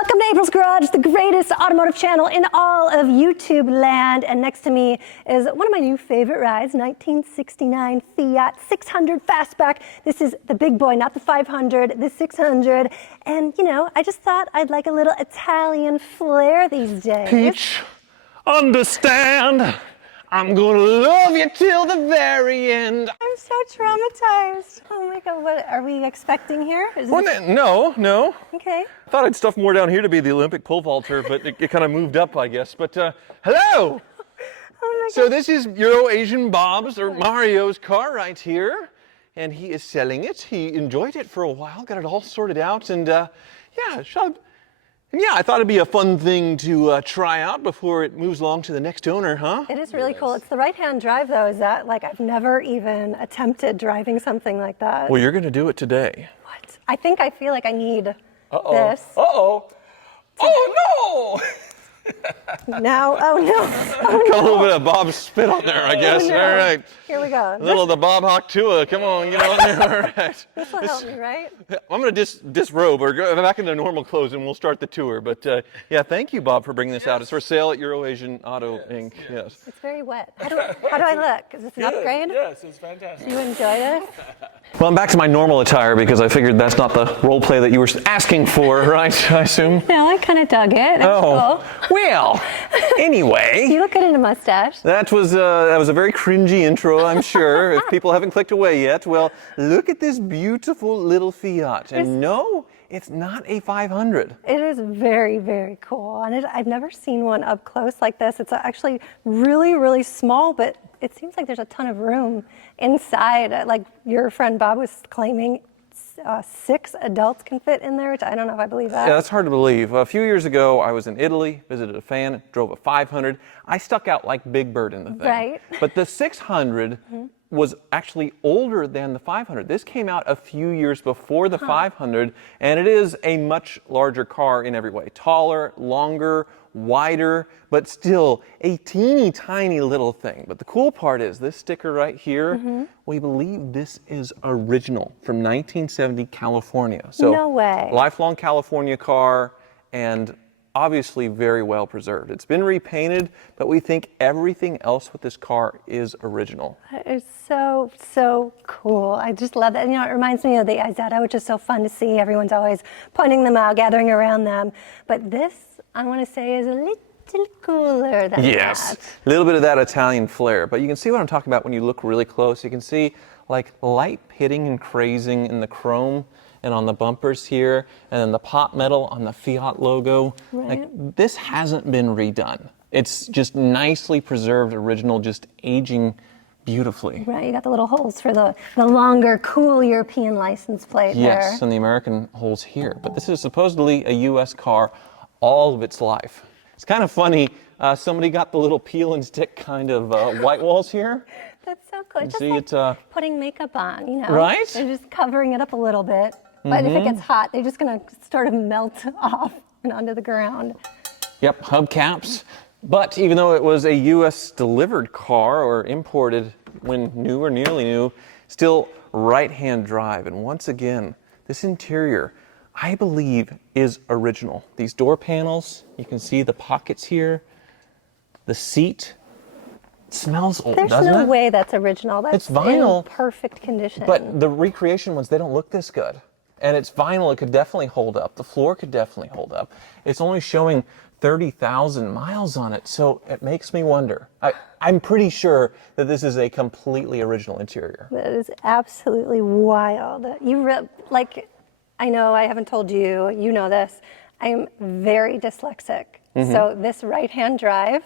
Welcome to April's Garage, the greatest automotive channel in all of YouTube land. And next to me is one of my new favorite rides, 1969 Fiat 600 Fastback. This is the big boy, not the 500, the 600. And you know, I just thought I'd like a little Italian flair these days. Peach, understand, I'm gonna love you till the very end. I'm so traumatized. Oh my God, what are we expecting here? No. Okay. I thought I'd stuff more down here to be the Olympic pole vaulter, but it kind of moved up, I guess. But hello! Oh my So this is Euro-Asian Bob's, or Mario's car right here. And he is selling it. He enjoyed it for a while, got it all sorted out, and yeah, I thought it'd be a fun thing to try out before it moves along to the next owner, huh? It is really cool. It's the right-hand drive, though. Is that, like, I've never even attempted driving something like that. Well, you're going to do it today. What? I feel like I need this. Uh-oh. Oh, no! Now, oh no. Oh, Got a little bit of Bob spit on there, I guess. Oh, no. All right. Here we go. A little of the Bob Hawk Tua. Come on, get on there. All right. This will help me, right? I'm going to disrobe or go back into normal clothes and we'll start the tour. But yeah, thank you, Bob, for bringing this out. It's for sale at Euro-Asian Auto Inc. Yes. It's very wet. How do I look? Is this an upgrade? Yes, it's fantastic. Do you enjoy this? Well, I'm back to my normal attire because I figured that's not the role play that you were asking for, right? I assume. No, I kind of dug it. That's cool. Well, anyway. You look good in a mustache. That was a very cringy intro, I'm sure. If people haven't clicked away yet, well, look at this beautiful little Fiat. And no, it's not a 500. It is very, very cool. And I've never seen one up close like this. It's actually really, really small, but it seems like there's a ton of room inside. Like your friend Bob was claiming 6 adults can fit in there, which I don't know if I believe that. Yeah, that's hard to believe. A few years ago, I was in Italy, visited a fan, drove a 500. I stuck out like Big Bird in the thing. Right. But the 600 was actually older than the 500. This came out a few years before the 500, and it is a much larger car in every way. Taller, longer, wider, but still a teeny tiny little thing. But the cool part is this sticker right here, we believe this is original from 1970 California. So no way. Lifelong California car, and obviously very well preserved. It's been repainted, but we think everything else with this car is original. That is so, so cool. I just love that. You know, it reminds me of the Isetta, which is so fun to see. Everyone's always pointing them out, gathering around them. But this, I want to say, is a little cooler than Yes, that. a little bit of that Italian flair. But you can see what I'm talking about when you look really close. You can see like light pitting and crazing in the chrome and on the bumpers here, and then the pot metal on the Fiat logo. Right. Like, this hasn't been redone. It's just nicely preserved original, just aging beautifully. Right, you got the little holes for the longer, cool European license plate there. Yes, and the American holes here. But this is supposedly a U.S. car all of its life. It's kind of funny, somebody got the little peel and stick kind of white walls here. That's so cool. You Just see like putting makeup on, you know. Right? They're just covering it up a little bit. But if it gets hot, they're just going to sort of melt off and onto the ground. Yep, hubcaps. But even though it was a U.S. delivered car or imported when new or nearly new, still right-hand drive. And once again, this interior, I believe, is original. These door panels, you can see the pockets here, the seat. It smells old, doesn't it? There's no way that's original. That's It's vinyl, in perfect condition. But the recreation ones, they don't look this good. And it's vinyl, it could definitely hold up. The floor could definitely hold up. It's only showing 30,000 miles on it, so it makes me wonder. I'm pretty sure that this is a completely original interior. That is absolutely wild. I know I haven't told you, you know this, I am very dyslexic. So this right-hand drive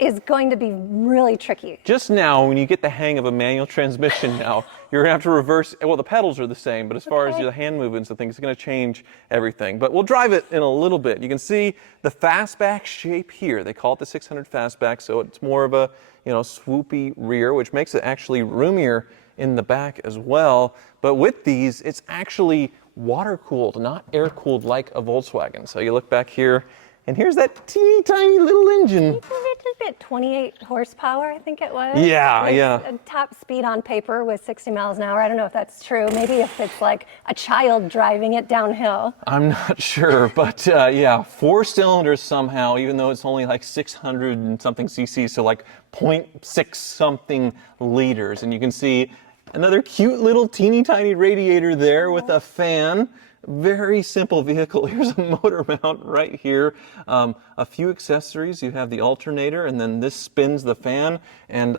is going to be really tricky. Just now, when you get the hang of a manual transmission now, you're going to have to reverse, well, the pedals are the same, but as far as the hand movements and things, it's going to change everything. But we'll drive it in a little bit. You can see the fastback shape here. They call it the 600 fastback, so it's more of a, swoopy rear, which makes it actually roomier in the back as well. But with these, it's actually water-cooled, not air-cooled like a Volkswagen. So you look back here, And here's that teeny tiny little engine. It's a little bit, 28 horsepower, I think it was. Yeah, It's yeah. a top speed on paper was 60 miles an hour. I don't know if that's true. Maybe if it's like a child driving it downhill. I'm not sure, but yeah, 4 cylinders somehow, even though it's only like 600 and something cc, so like 0.6 something liters. And you can see another cute little teeny tiny radiator there with a fan. Very simple vehicle. Here's a motor mount right here. A few accessories. You have the alternator, and then this spins the fan. And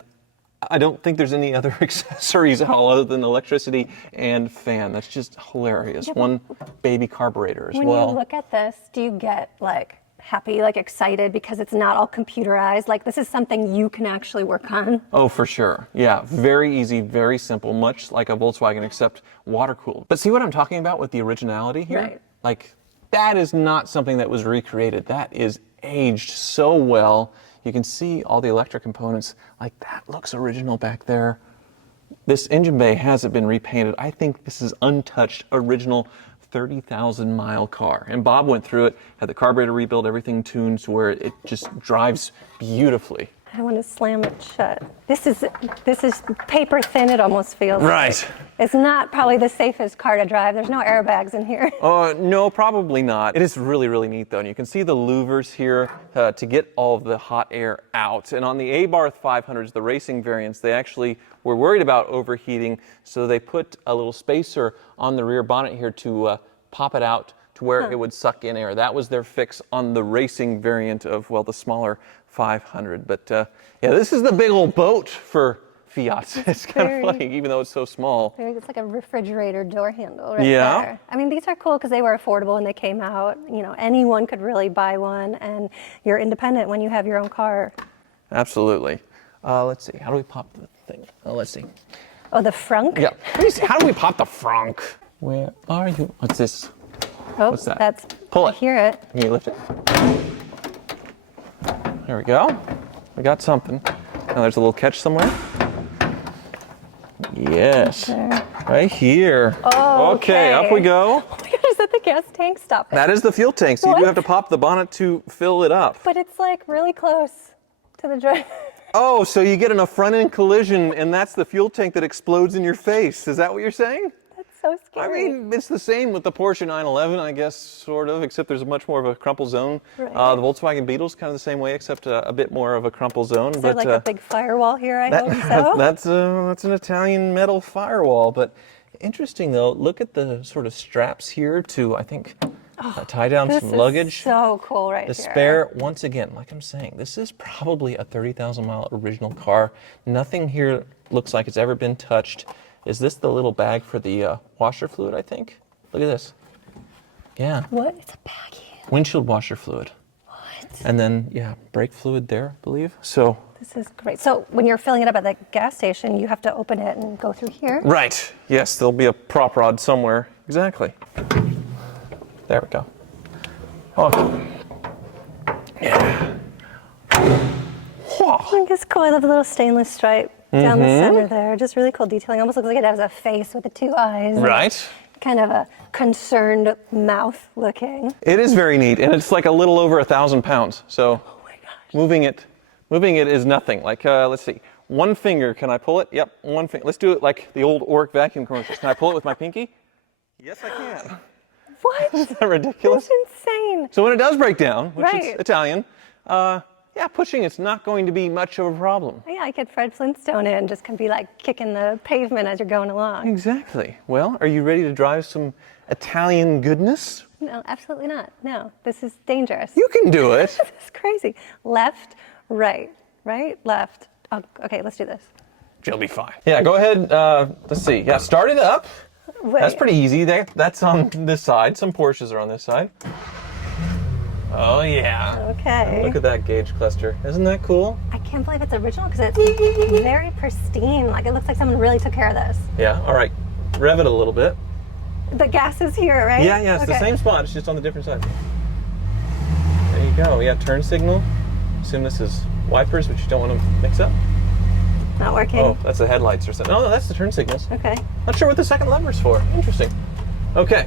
I don't think there's any other accessories other than electricity and fan. That's just hilarious. One baby carburetor as When well. you look at this, do you get like happy, like excited because it's not all computerized? Like this is something you can actually work on. Oh, for sure. Yeah, very easy, very simple, much like a Volkswagen, except water-cooled. But see what I'm talking about with the originality here? Right. Like, that is not something that was recreated. That is aged so well. You can see all the electric components. Like, that looks original back there. This engine bay hasn't been repainted. I think this is untouched, original 30,000 mile car. And Bob went through it, had the carburetor rebuilt, everything tuned to where it just drives beautifully. I want to slam it shut. This is paper thin, it almost feels. Right. Like. It's not probably the safest car to drive. There's no airbags in here. No, probably not. It is really, really neat though. And you can see the louvers here to get all of the hot air out. And on the Abarth 500s, the racing variants, they actually were worried about overheating. So they put a little spacer on the rear bonnet here to pop it out to where it would suck in air. That was their fix on the racing variant of, well, the smaller 500. But yeah, this is the big old boat for Fiat. It's kind of funny, even though it's so small. It's like a refrigerator door handle right Yeah. there. I mean, these are cool because they were affordable when they came out. You know, anyone could really buy one, and you're independent when you have your own car. Absolutely. Let's see. How do we pop the thing? Oh, let's see. Oh, the frunk? Yeah. Let me see. How do we pop the frunk? Where are you? What's this? Oh, What's that? That's, Pull I it. hear it. Can you lift it? There we go. We got something. Now there's a little catch somewhere. Yes. There. Right here. Oh, okay. Up we go. Oh my God, is that the gas tank? Stop it. That is the fuel tank, so you do What? have to pop the bonnet to fill it up. But it's like really close to the driver. Oh, so you get in a front-end collision, and that's the fuel tank that explodes in your face. Is that what you're saying? That's so I scary. mean, it's the same with the Porsche 911, I guess, sort of, except there's much more of a crumple zone. Right. The Volkswagen Beetle's kind of the same way, except a bit more of a crumple zone. Is there like a big firewall here? I hope so. That's an Italian metal firewall. But interesting, though, look at the sort of straps here to, I think, tie down This some is luggage. so cool right The here. spare, once again, like I'm saying, this is probably a 30,000 mile original car. Nothing here looks like it's ever been touched. Is this the little bag for the washer fluid, I think? Look at this. Yeah. What? It's a baggie. Windshield washer fluid. What? And then, yeah, brake fluid there, I believe. So. This is great. So when you're filling it up at the gas station, you have to open it and go through here. Right. Yes, there'll be a prop rod somewhere. Exactly. There we go. Oh. Yeah. Whoa. I think it's cool. I love the little stainless stripe down the center there. Just really cool detailing. Almost looks like it has a face with the two eyes. Right. Kind of a concerned mouth looking. It is very neat, and it's like a little over 1,000 pounds. So Oh my gosh. moving it is nothing. Like, let's see. One finger, can I pull it? Yep, one finger. Let's do it like the old Oric vacuum commercials. Can I pull it with my pinky? Yes, I can. What? Isn't that ridiculous? That's insane. So when it does break down, which Right. is Italian, yeah, pushing it's not going to be much of a problem. Yeah, I could Fred Flintstone it and just can be like kicking the pavement as you're going along. Exactly. Well, are you ready to drive some Italian goodness? No, absolutely not. No, this is dangerous. You can do it. This is crazy. Left, right, left. Oh, okay, let's do this. You'll be fine. Yeah, go ahead. Let's see. Yeah, start it up. Wait. That's pretty easy there. That's on this side. Some Porsches are on this side. Oh, yeah. Okay. Look at that gauge cluster. Isn't that cool? I can't believe it's original because it's very pristine. Like it looks like someone really took care of this. Yeah, all right. Rev it a little bit. The gas is here, right? Yeah, it's the same spot. It's just on the different side. There you go. Yeah, turn signal. Assume this is wipers, which you don't want to mix up. Not working. Oh, that's the headlights or something. No, that's the turn signals. Okay. Not sure what the second lever's for. Interesting. Okay.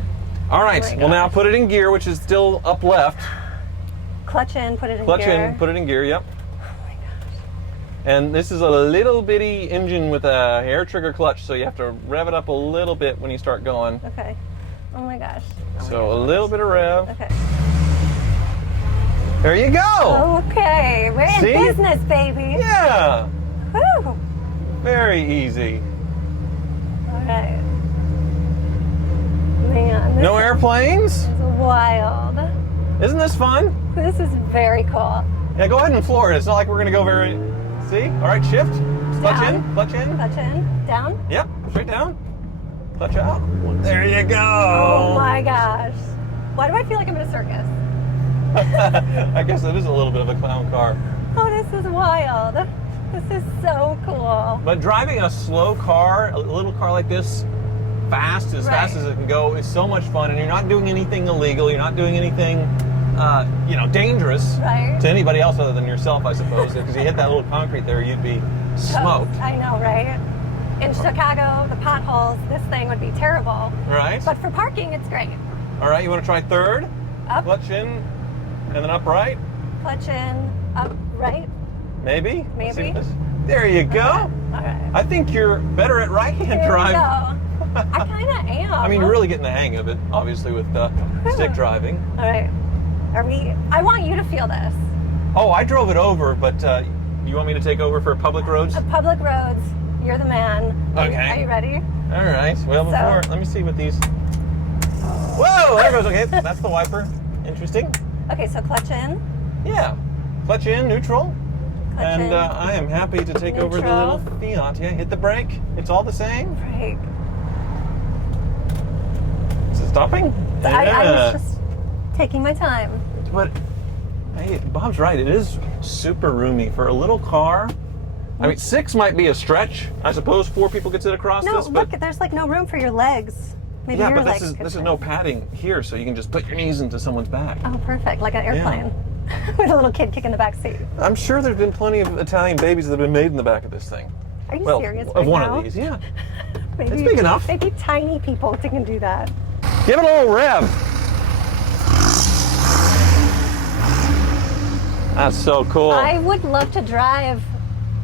All right. Oh my We'll now gosh. put it in gear, which is still up left. clutch in, put it in Clutch gear. in, put it in gear, yep. Oh my gosh. And this is a little bitty engine with a hair trigger clutch, so you have to rev it up a little bit when you start going. Okay. Oh my gosh. Oh my So gosh. a little bit of rev. Okay. There you go. Okay. We're See? in business, baby. Yeah. Woo. Very easy. All right. Man, this No airplanes? is wild. Isn't this fun? This is very cool. Yeah, go ahead and floor it. It's not like we're going to go very... See? All right, shift. Clutch Down. in. Clutch in. Clutch in, down. Yep, straight down. Clutch out. There you go. Oh my gosh. Why do I feel like I'm in a circus? I guess it is a little bit of a clown car. Oh, this is wild. This is so cool. But driving a slow car, a little car like this, fast as it can go, is so much fun. And you're not doing anything illegal. You're not doing anything, dangerous Right. to anybody else other than yourself, I suppose. Because you hit that little concrete there, you'd be smoked. I know, right? In Chicago, the potholes, this thing would be terrible. Right? But for parking, it's great. All right, you want to try third? Up, Clutch in, and then up right? clutch in, up, right. Maybe? Let's see Maybe. what this- There you go. All right. I think you're better at right-hand Here we drive. go. I kind of am. I mean, you're really getting the hang of it, obviously, with stick driving. All right. I want you to feel this. Oh, I drove it over, but you want me to take over for public roads? Public roads, you're the man. Okay. Are you ready? All right. Well, before, let me see what these... Whoa, there goes. Okay, that's the wiper. Interesting. Okay, so clutch in. Yeah. Clutch in, neutral. Clutch And in. I am happy to take over the Neutral. little Fiat. Yeah, hit the brake. It's all the same. Brake. Is it stopping? I was just taking my time. But hey, Bob's right. It is super roomy for a little car. I mean, 6 might be a stretch. I suppose 4 people could sit across No, this. But look, there's like no room for your legs. Maybe yeah, your but legs this could is fit. no padding here, so you can just put your knees into someone's back. Oh, perfect. Like an airplane with a little kid kicking the back seat. I'm sure there's been plenty of Italian babies that have been made in the back of this thing. Are you Well, serious of right one now? of these, yeah. Maybe, It's big enough. Maybe tiny people can do that. Give it a little rev. That's so cool. I would love to drive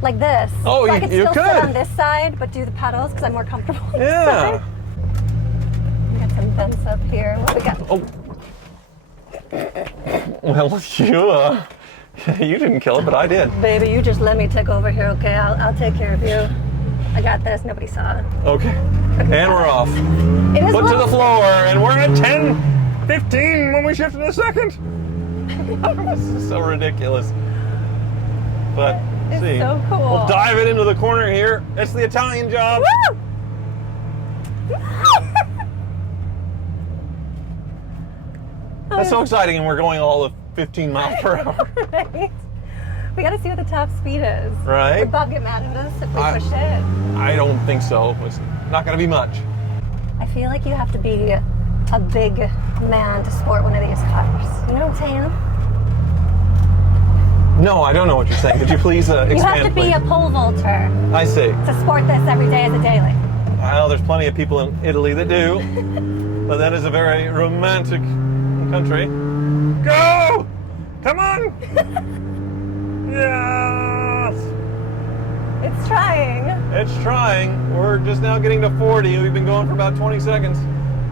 like this. Oh, so I you could still sit could. on this side, but do the pedals because I'm more comfortable. on this Yeah. side. We got some vents up here. What we got? Oh. Well, you didn't kill it, but I did. Baby, you just let me take over here, okay? I'll take care of you. I got this. Nobody saw it. Okay. And we're off. It is Foot to the little- floor, and we're at 10:15 when we shift in a second. This is so ridiculous. But It's see, so cool. we'll dive it into the corner here. It's the Italian job. Woo! That's so exciting, and we're going all of 15 miles per hour. Right? We got to see what the top speed is. Right. Would Bob get mad at us if we I- pushed it? I don't think so. It's not going to be much. I feel like you have to be a big man to sport one of these cars. You know what I'm saying? No, I don't know what you're saying. Could you please expand, You have to be please? a pole vaulter I see. to sport this every day as a daily. Well, there's plenty of people in Italy that do, but that is a very romantic country. Go! Come on! Yes! It's trying. It's trying. We're just now getting to 40. We've been going for about 20 seconds.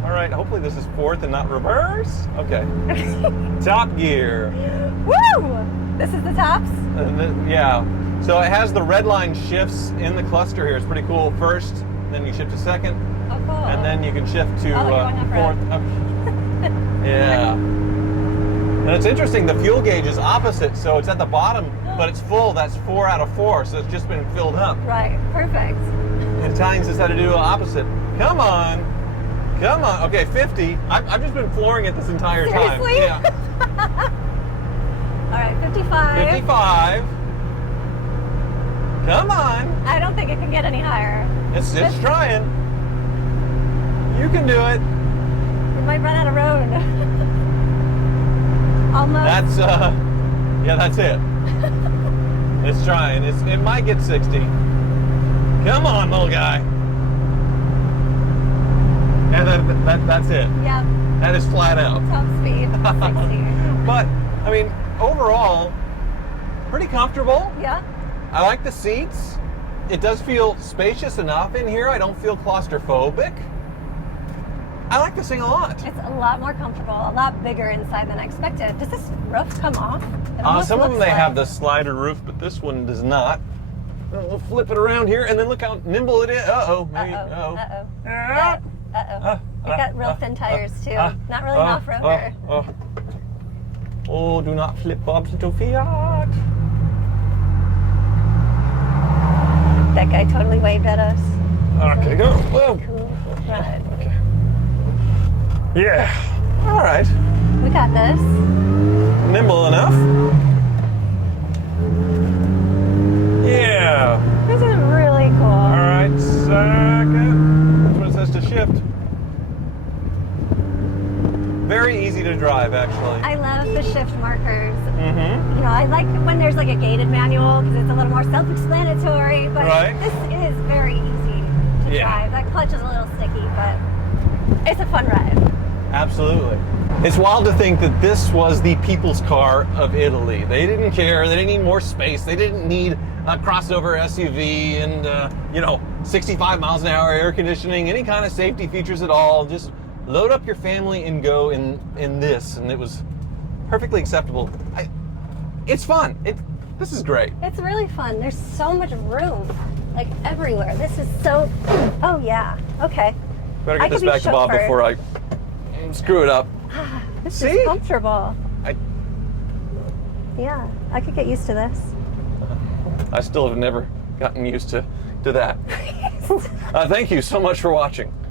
All right, hopefully this is fourth and not reverse. Okay. Top gear. Woo! This is the tops? Yeah. So it has the red line shifts in the cluster here. It's pretty cool. First, then you shift to second, Oh, cool. and then you can shift to Oh, you're going up fourth. Yeah. And it's interesting, the fuel gauge is opposite, so it's at the bottom, but it's full. That's 4 out of 4, so it's just been filled up. Right, perfect. The Italians decided to do the opposite. Come on. Come on. Okay, 50. I've just been flooring it this entire time. Seriously? Yeah. All right, 55. 55. Come on. I don't think it can get any higher. It's trying. You can do it. We might run out of road. Almost. That's yeah, that's it. It's trying. It might get 60. Come on, little guy. And that's it. Yep, That is flat out. top speed, 60. But I mean, overall, pretty comfortable. Yeah. I like the seats. It does feel spacious enough in here. I don't feel claustrophobic. I like this thing a lot. It's a lot more comfortable, a lot bigger inside than I expected. Does this roof come off? It almost Some of them, looks they like- have the slider roof, but this one does not. We'll flip it around here, and then look how nimble it is. Uh-oh. Maybe, Uh-oh. uh-oh. Uh-oh. Uh-oh. It's got real thin tires, too. Not really an off-roader. Oh, do not flip Bob's little Fiat. That guy totally waved at us. Okay, go. Whoa. Cool. Right. Okay. Yeah. All right. We got this. Nimble enough. Yeah. This is really cool. All right, second. That's what it says to shift. Very easy to drive, actually. I love the shift markers. Mm-hmm. You know, I like when there's like a gated manual because it's a little more self-explanatory, but Right. this is very easy to Yeah. drive. That clutch is a little sticky, but it's a fun ride. Absolutely. It's wild to think that this was the people's car of Italy. They didn't care. They didn't need more space. They didn't need a crossover SUV and, 65 miles an hour air conditioning, any kind of safety features at all. Just load up your family and go in this. And it was perfectly acceptable. It's fun. This is great. It's really fun. There's so much room, like everywhere. This is so, oh yeah, okay. Better I get this could be back to Bob chauffeured. before I screw it up. This See? is comfortable. I Yeah, I could get used to this. still have never gotten used to that. Thank you so much for watching.